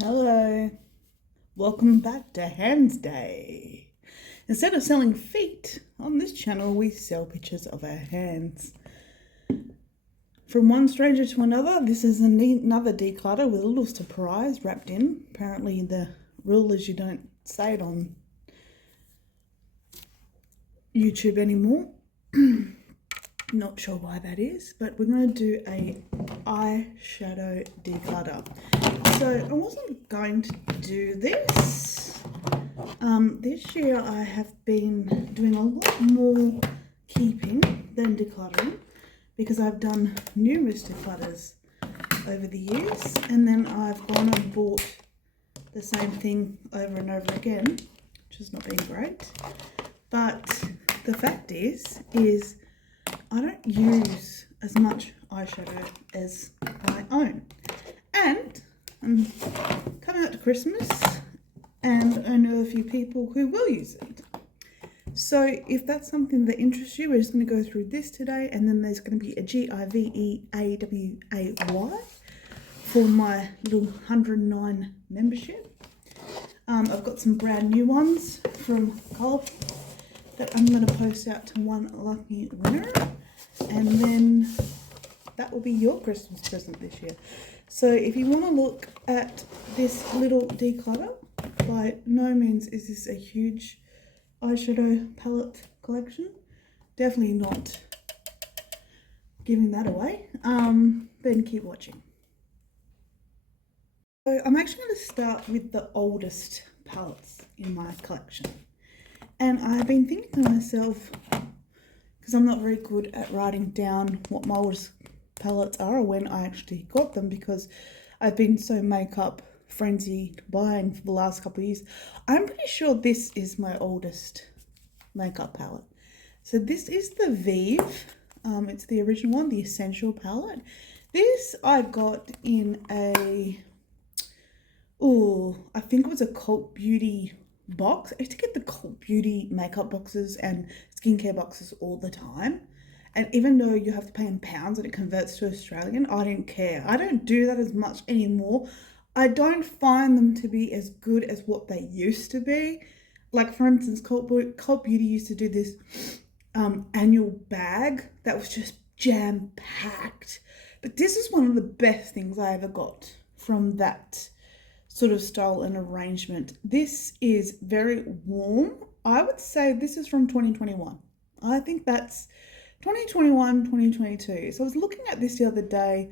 Hello, welcome back to Hands Day. Instead of selling feet, on this channel we sell pictures of our hands. From one stranger to another, this is another declutter with a little surprise wrapped in. Apparently the rule is you don't say it on YouTube anymore. Not sure why that is, but we're going to do a eyeshadow declutter. So I wasn't going to do this. This year I have been doing a lot more keeping than decluttering because I've done numerous declutters over the years, and then I've gone and bought the same thing over and over again, which has not been great. But the fact is I don't use as much eyeshadow as I own. And I'm coming up to Christmas and I know a few people who will use it. So if that's something that interests you, we're just going to go through this today, and then there's going to be a G.I.V.E.a.w.a.y for my little 109 membership. I've got some brand new ones from G.I.V.E.a.w.a.y that I'm going to post out to one lucky winner, and then that will be your Christmas present this year. So if you want to look at this little declutter, by no means is this a huge eyeshadow palette collection. Definitely not giving that away. Then keep watching. So I'm actually going to start with the oldest palettes in my collection. And I've been thinking to myself, because I'm not very good at writing down what my oldest palettes are or when I actually got them, because I've been so makeup frenzied buying for the last couple of years. I'm pretty sure this is my oldest makeup palette. So this is the G.I.V.E.a.w.a.y. It's the original one, the Essential palette. This I got in a, I think it was a Cult Beauty box. I used to get the Cult Beauty makeup boxes and skincare boxes all the time, and even though you have to pay in pounds and it converts to Australian, I didn't care. I don't do that as much anymore. I don't find them to be as good as what they used to be. Like, for instance, Cult Beauty used to do this annual bag that was just jam-packed, but this is one of the best things I ever got from that sort of style and arrangement. This is very warm. I would say this is from 2021. I think that's 2021, 2022. So I was looking at this the other day,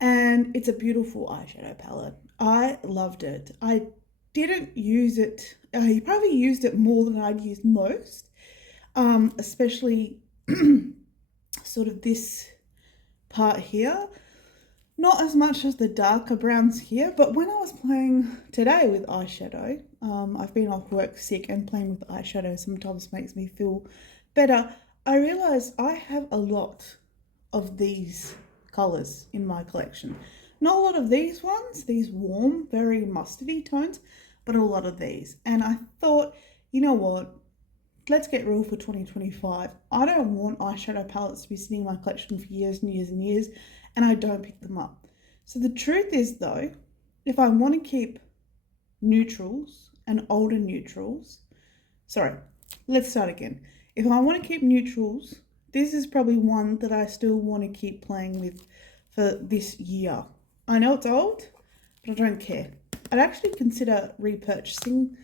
and it's a beautiful eyeshadow palette. I loved it. I didn't use it. I probably used it more than I'd used most, especially sort of this part here. Not as much as the darker browns here, but when I was playing today with eyeshadow, I've been off work sick, and playing with eyeshadow sometimes makes me feel better. I realised I have a lot of these colours in my collection. Not a lot of these ones, these warm, very mustardy tones, but a lot of these. And I thought, you know what, let's get real for 2025. I don't want eyeshadow palettes to be sitting in my collection for years and years and years, and I don't pick them up. So the truth is, though, if I want to keep neutrals and older neutrals, let's start again. If I want to keep neutrals, this is probably one that I still want to keep playing with for this year. I know it's old, but I don't care. I'd actually consider repurchasing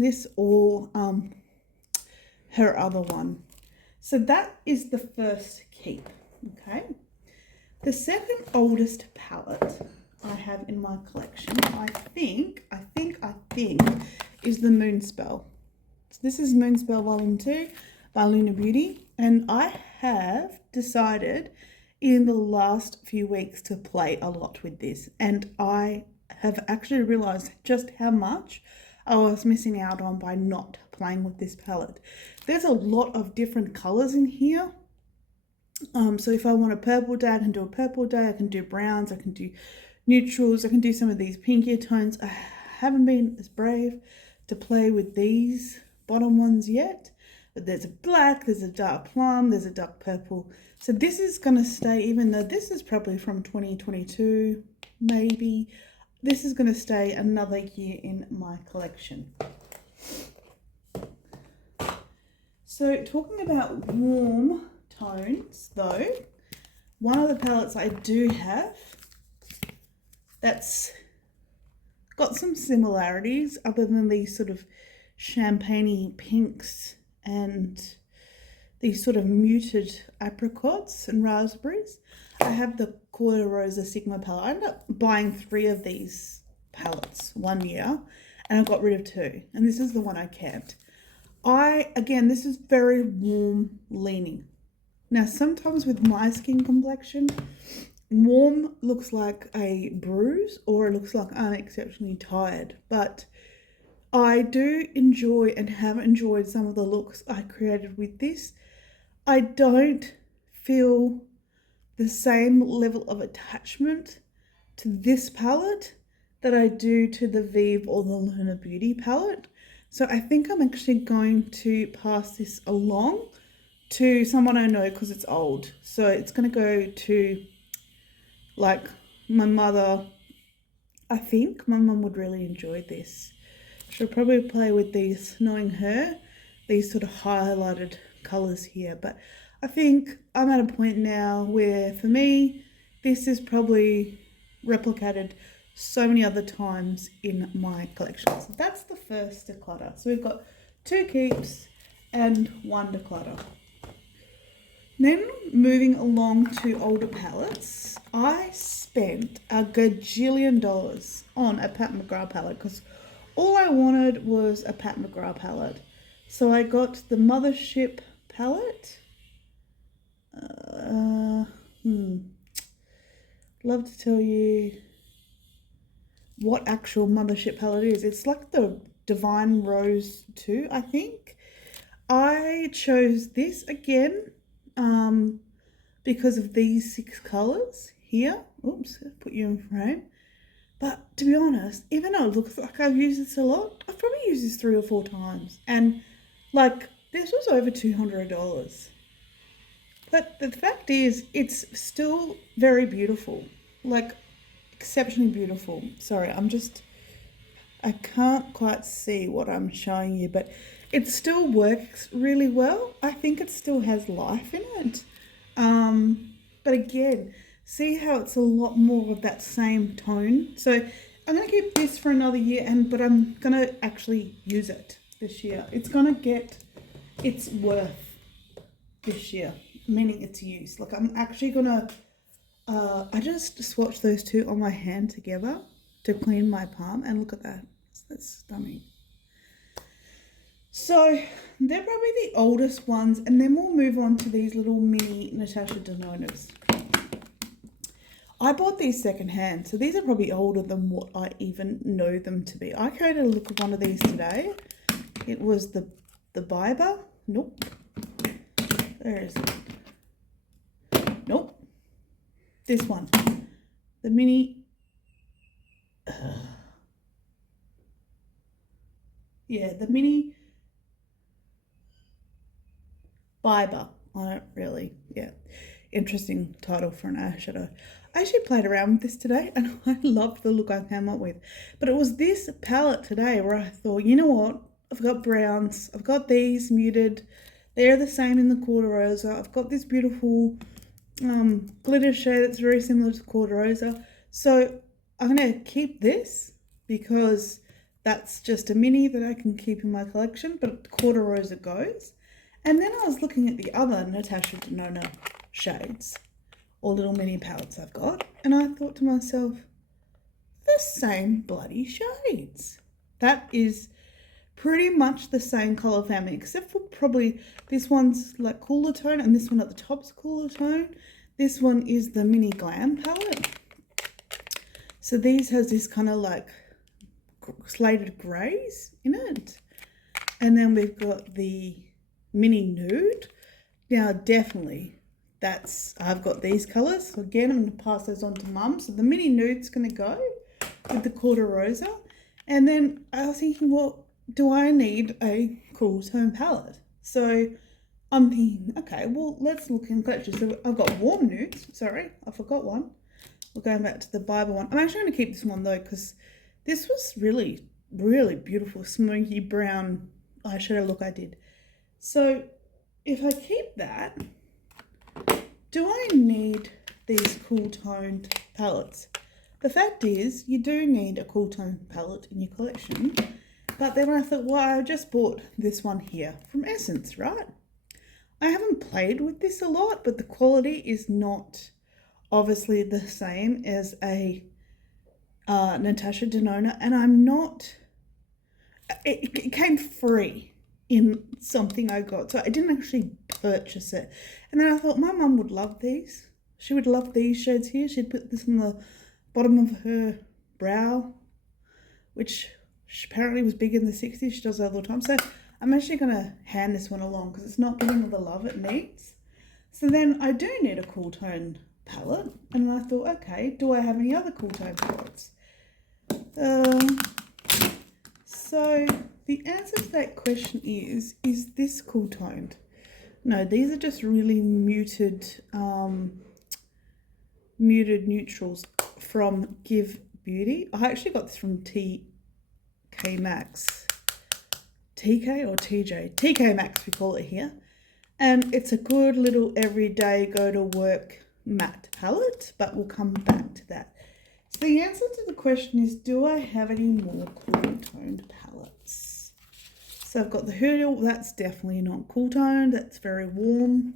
this, or her other one. So that is the first keep, okay? The second oldest palette I have in my collection, I think, is the Moonspell. So this is Moonspell Volume 2 by Luna Beauty, and I have decided in the last few weeks to play a lot with this, and I have actually realized just how much I was missing out on by not playing with this palette. There's a lot of different colors in here. So if I want a purple day, I can do a purple day. I can do browns. I can do neutrals. I can do some of these pinkier tones. I haven't been as brave to play with these bottom ones yet. But there's a black, there's a dark plum, there's a dark purple. So this is going to stay, even though this is probably from 2022, maybe. this is going to stay another year in my collection. So talking about warm tones though, one of the palettes I do have that's got some similarities other than these sort of champagne-y pinks and these sort of muted apricots and raspberries. I have the Quarter Rosa Sigma palette. I ended up buying 3 of these palettes one year and I got rid of 2. And this is the one I kept. Again, this is very warm leaning. Now, sometimes with my skin complexion, warm looks like a bruise or it looks like I'm exceptionally tired. But I do enjoy and have enjoyed some of the looks I created with this. I don't feel the same level of attachment to this palette that I do to the G.I.V.E.a.w.a.y or the Lunar Beauty palette. So I think I'm actually going to pass this along to someone I know because it's old. So it's going to go to like my mother. I think my mum would really enjoy this. She'll probably play with these, knowing her, these sort of highlighted colours here. But I think I'm at a point now where for me, this is probably replicated so many other times in my collection. So that's the first declutter. So we've got 2 keeps and 1 declutter. Then moving along to older palettes, I spent a gajillion dollars on a Pat McGrath palette because all I wanted was a Pat McGrath palette. So I got the Mothership palette. Love to tell you what actual Mothership palette is. It's like the Divine Rose 2, I think. I chose this again because of these 6 colours here. Oops, put you in frame. But to be honest, even though it looks like I've used this a lot, I've probably used this 3 or 4 times. And like, this was over $200. But the fact is, it's still very beautiful. Like, exceptionally beautiful. Sorry, I can't quite see what I'm showing you, but it still works really well. I think it still has life in it. But again, see how it's a lot more of that same tone. So I'm going to keep this for another year, but I'm going to actually use it this year. It's going to get its worth this year, meaning its use. Like, I'm actually going to, I just swatched those 2 on my hand together to clean my palm, and look at that. That's stunning. So they're probably the oldest ones, and then we'll move on to these little mini Natasha Denonas. I bought these secondhand, so these are probably older than what I even know them to be. I created a look of one of these today. It was the G.I.V.E.a.w.a.y. Nope. Where is it? Nope. This one. The mini... yeah, the mini... G.I.V.E.a.w.a.y. I don't really... yeah. Interesting title for an eyeshadow. I actually played around with this today and I loved the look I came up with. But it was this palette today where I thought, you know what? I've got browns. I've got these muted. They're the same in the Quarter Rosa. I've got this beautiful glitter shade that's very similar to Quarter Rosa. So I'm going to keep this because that's just a mini that I can keep in my collection. But Quarter Rosa goes. And then I was looking at the other Natasha Denona shades or little mini palettes I've got, and I thought to myself, the same bloody shades. That is pretty much the same colour family, except for probably this one's like cooler tone and this one at the top's cooler tone. This one is the Mini Glam palette. So these has this kind of like slated greys in it. And then we've got the Mini Nude. Now definitely I've got these colours. So again, I'm going to pass those on to Mum. So the Mini Nude's going to go with the Quarter Rosa. And then I was thinking, well, do I need a cool tone palette? So I'm thinking, okay, well, let's look in collections. So I've got warm nudes. Sorry, I forgot one. we're going back to the Bible one. I'm actually going to keep this one though, because this was really, really beautiful smoky brown eyeshadow look I did. So if I keep that, do I need these cool toned palettes? The fact is, you do need a cool tone palette in your collection. But then I thought, well, I just bought this one here from Essence, right? I haven't played with this a lot, but the quality is not obviously the same as a Natasha Denona, and I'm not, it came free in something I got, so I didn't actually purchase it. And then I thought my mum would love these. She would love these shades here. She'd put this on the bottom of her brow, which apparently was big in the 60s. She does that all the time. So I'm actually going to hand this one along because it's not getting the love it needs. So then I do need a cool tone palette, and I thought, okay, do I have any other cool tone palettes? So the answer to that question is this cool toned? No, these are just really muted, muted neutrals from G.I.V.E.a.w.a.y. I actually got this from TK Maxx. TK or TJ? TK Maxx we call it here. And it's a good little everyday go to work matte palette, but we'll come back to that. So the answer to the question is, do I have any more cool toned palettes? So I've got the Hurdle, that's definitely not cool toned, that's very warm.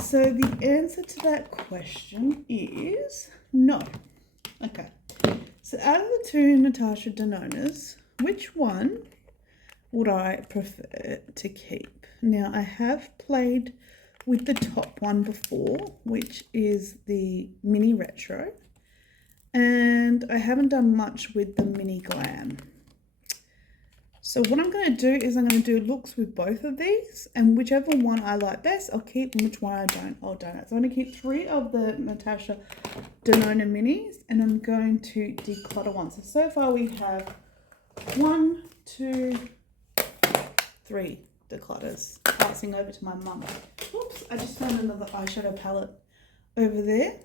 So the answer to that question is no. Okay, so out of the two Natasha Denonas, which one would I prefer to keep? Now, I have played with the top one before, which is the Mini Retro, and I haven't done much with the Mini Glam. So what I'm going to do is I'm going to do looks with both of these, and whichever one I like best, I'll keep, and which one I don't, I'll donate. So I'm going to keep 3 of the Natasha Denona Minis, and I'm going to declutter one. So far we have 1, 2, 3 declutters. Passing over to my mum. Oops, I just found another eyeshadow palette over there.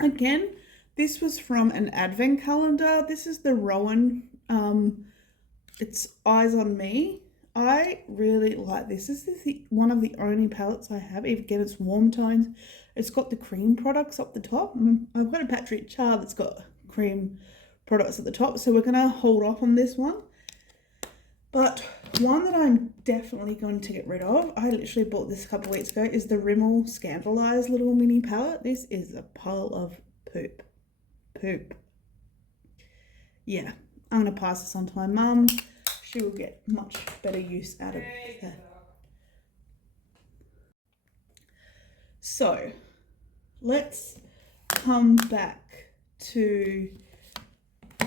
Again, this was from an advent calendar. This is the Rowan, it's Eyes on Me. I really like this. This is one of the only palettes I have. Again, it's warm tones. It's got the cream products up the top. I've got a Patrick Char that's got cream products at the top, so we're going to hold off on this one. But one that I'm definitely going to get rid of, I literally bought this a couple of weeks ago, is the Rimmel Scandalized little mini palette. This is a pile of poop. Poop. Yeah, I'm going to pass this on to my mum. She will get much better use out of that. So, let's come back to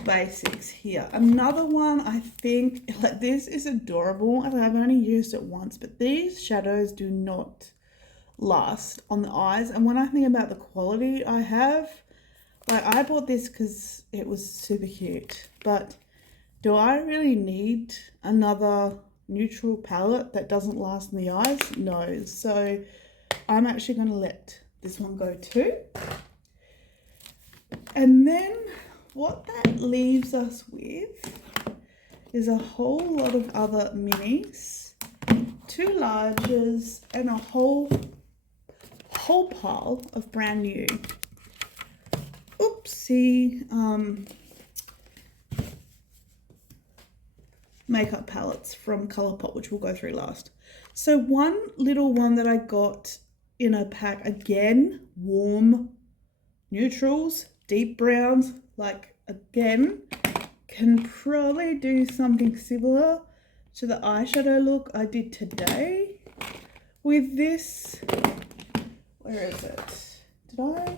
basics here. Another one, I think, like, this is adorable, and I've only used it once, but these shadows do not last on the eyes. And when I think about the quality I have, like, I bought this because it was super cute, but do I really need another neutral palette that doesn't last in the eyes? No. So I'm actually going to let this one go too. And then what that leaves us with is a whole lot of other minis, 2 larges, and a whole pile of brand new, oopsie, makeup palettes from Colourpop, which we'll go through last. So one little one that I got in a pack, again, warm neutrals, deep browns, like, again, can probably do something similar to the eyeshadow look I did today with this. Where is it? Did I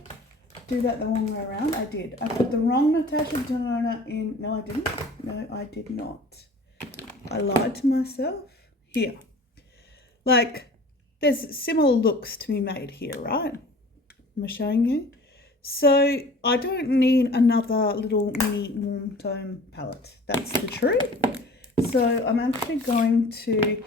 do that the wrong way around? I did. I put the wrong Natasha Denona in. No, I didn't. No, I did not. I lied to myself. Here. Like, there's similar looks to be made here, right? Am I showing you? So I don't need another little mini warm tone palette. That's the truth. So I'm actually going to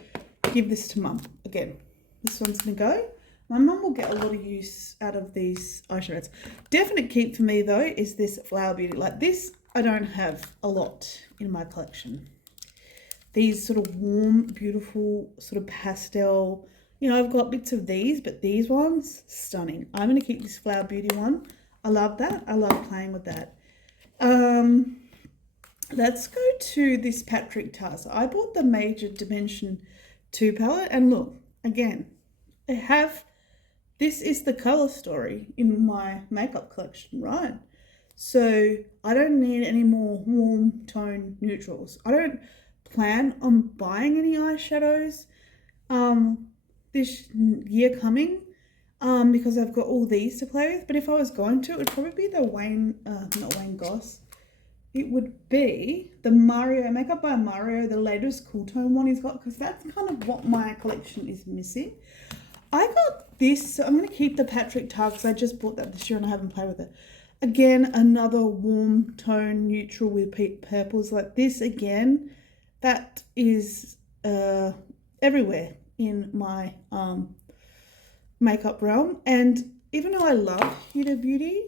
give this to Mum. Again, this one's going to go. My mum will get a lot of use out of these eyeshadows. Definite keep for me though is this Flower Beauty. Like this, I don't have a lot in my collection. These sort of warm, beautiful, sort of pastel. You know, I've got bits of these, but these ones, stunning. I'm going to keep this Flower Beauty one. I love that. I love playing with that. Let's go to this Patrick Tar. So I bought the Major Dimension 2 palette, and look, again, I have, this is the color story in my makeup collection, right? So I don't need any more warm tone neutrals. I don't plan on buying any eyeshadows this year coming because I've got all these to play with. But if I was going to, it would probably be the not Wayne Goss. It would be the Mario, Makeup by Mario, the latest cool tone one he's got, because that's kind of what my collection is missing. I got this, so I'm going to keep the Patrick Tar because I just bought that this year and I haven't played with it. Again, another warm tone neutral with purples like this again. That is everywhere in my makeup realm. And even though I love Huda Beauty,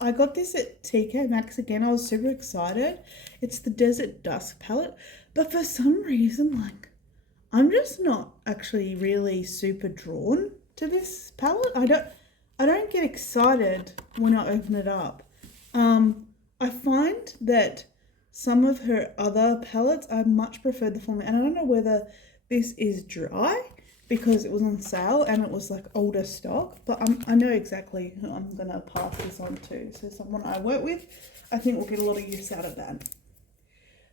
I got this at TK Maxx again. I was super excited. It's the Desert Dusk palette. But for some reason, like, I'm just not actually really super drawn to this palette. I don't get excited when I open it up. I find that some of her other palettes, I much prefer the formula. And I don't know whether this is dry because it was on sale and it was like older stock, but I know exactly who I'm going to pass this on to. So someone I work with, I think will get a lot of use out of that.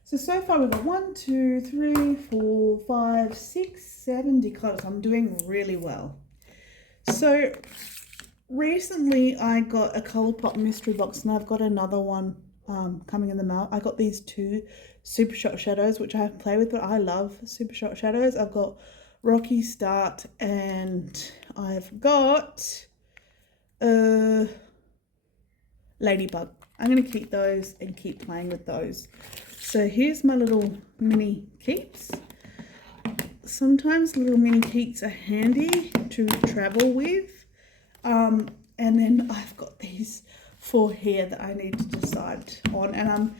So far we've got 1, 2, 3, 4, 5, 6, 7 declutters. I'm doing really well. So recently I got a Colourpop mystery box and I've got another one coming in the mail. I got these 2 Super Shot shadows, which I haven't played with, but I love Super Shot shadows. I've got Rocky Start and I've got Ladybug. I'm going to keep those and keep playing with those. So here's my little mini keeps. Sometimes little mini keeps are handy to travel with. And then I've got these 4 here that I need to decide on. And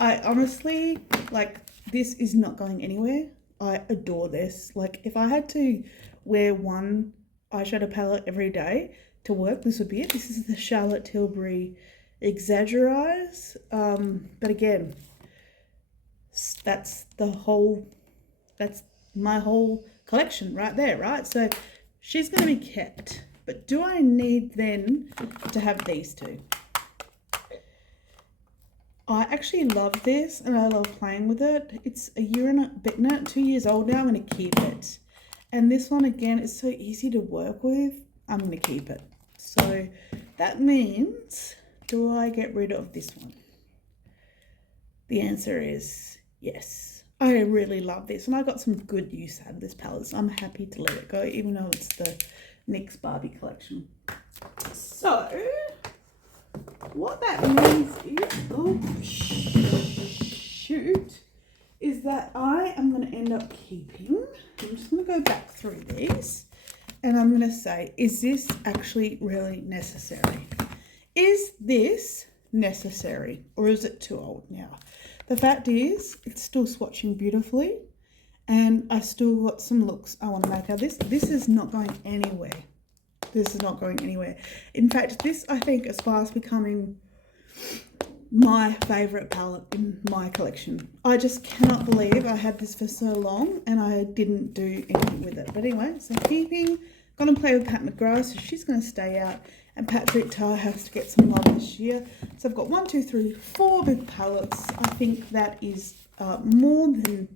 I honestly, like, this is not going anywhere. I adore this. Like, if I had to wear one eyeshadow palette every day to work, this would be it. This is the Charlotte Tilbury Exaggerize. But again, that's my whole collection right there, right? So she's going to be kept. But do I need then to have these 2? I actually love this and I love playing with it. It's a year and a bit now, 2 years old now. I'm going to keep it. And this one again is so easy to work with. I'm going to keep it. So that means, do I get rid of this one? The answer is yes. I really love this and I got some good use out of this palette. So I'm happy to let it go, even though it's the NYX Barbie collection. So what that means is, oh shoot, is that I am going to end up keeping, I'm just going to go back through these and I'm going to say, is this actually really necessary? Is this necessary or is it too old now? The fact is, it's still swatching beautifully and I still got some looks I want to make out of this. This is not going anywhere. This is not going anywhere. In fact, this, I think, is fast becoming my favourite palette in my collection. I just cannot believe I had this for so long and I didn't do anything with it. But anyway, so keeping, going to play with Pat McGrath, so she's going to stay out. And Patrick Tar has to get some love this year. So I've got 1, 2, 3, 4 big palettes. I think that is more than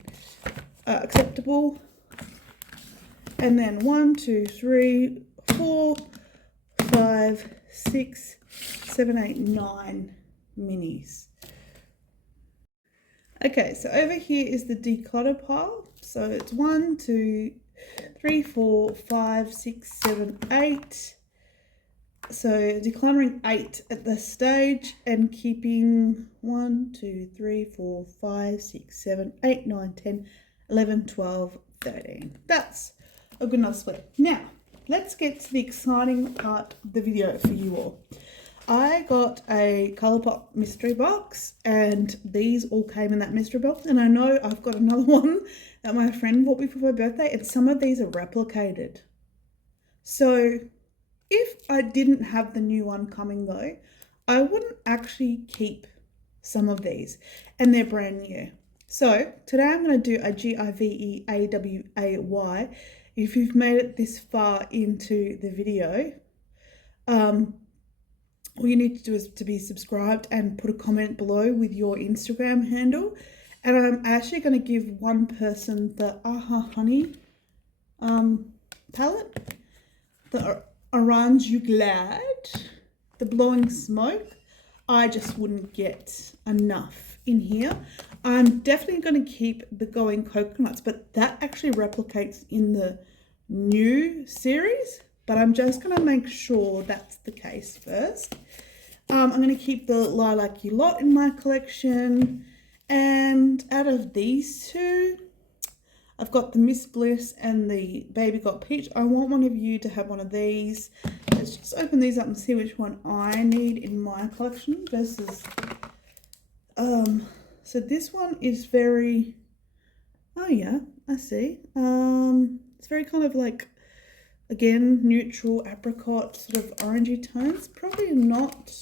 acceptable. And then 1, 2, 3, 4, 5, 6, 7, 8, 9 minis. Okay, so over here is the declutter pile. So it's 1, 2, 3, 4, 5, 6, 7, 8. So decluttering 8 at this stage and keeping 1, 2, 3, 4, 5, 6, 7, 8, 9, 10, 11, 12, 13. That's a good enough split. Now, let's get to the exciting part of the video for you all. I got a Colourpop mystery box, and these all came in that mystery box, and I know I've got another one that my friend bought me for my birthday, and some of these are replicated. So if I didn't have the new one coming though, I wouldn't actually keep some of these, and they're brand new. So today I'm going to do a G.I.V.E.a.w.a.y. If you've made it this far into the video, all you need to do is to be subscribed and put a comment below with your Instagram handle. And I'm actually going to give one person the Aha Honey palette, the Orange You Glad, the Blowing Smoke. I just wouldn't get enough in here. I'm definitely going to keep the Going Coconuts, but that actually replicates in the new series. But I'm just going to make sure that's the case first. I'm going to keep the Lilac You Lot in my collection. And out of these two, I've got the Miss Bliss and the Baby Got Peach. I want one of you to have one of these. Let's just open these up and see which one I need in my collection versus... So this one is very... Oh yeah, I see. It's very kind of like... Again, neutral apricot, sort of orangey tones. Probably not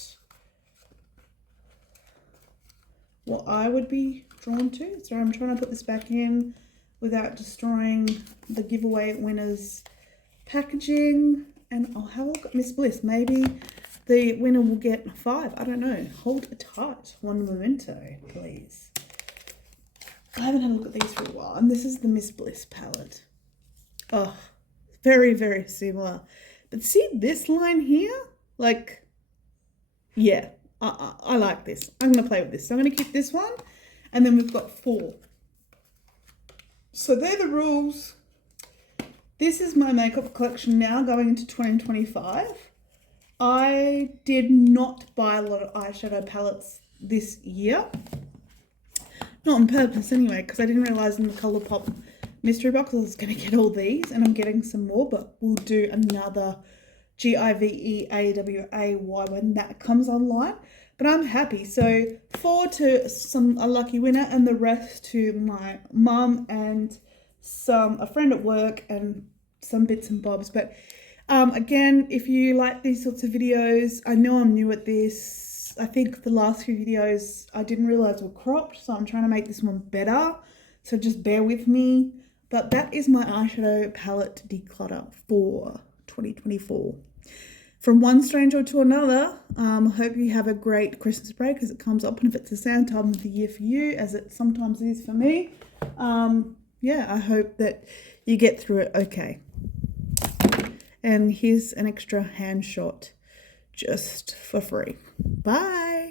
what I would be drawn to. So I'm trying to put this back in without destroying the giveaway winner's packaging. And I'll have a look at Miss Bliss. Maybe the winner will get 5. I don't know. Hold it tight. One memento, please. I haven't had a look at these for a while. And this is the Miss Bliss palette. Oh. Very, very similar. But see this line here? Like, yeah, I like this. I'm going to play with this. So I'm going to keep this one. And then we've got 4. So they're the rules. This is my makeup collection now going into 2025. I did not buy a lot of eyeshadow palettes this year. Not on purpose anyway, because I didn't realise in the Colourpop mystery box I was going to get all these, and I'm getting some more, but we'll do another G.I.V.E.a.w.a.y when that comes online. But I'm happy. So 4 to a lucky winner, and the rest to my mum and a friend at work and some bits and bobs. But again, if you like these sorts of videos, I know I'm new at this. I think the last few videos I didn't realize were cropped, so I'm trying to make this one better. So just bear with me. But that is my eyeshadow palette declutter for 2024. From one stranger to another, I hope you have a great Christmas break as it comes up, and if it's the same time of the year for you as it sometimes is for me, yeah, I hope that you get through it okay. And here's an extra hand shot just for free. Bye.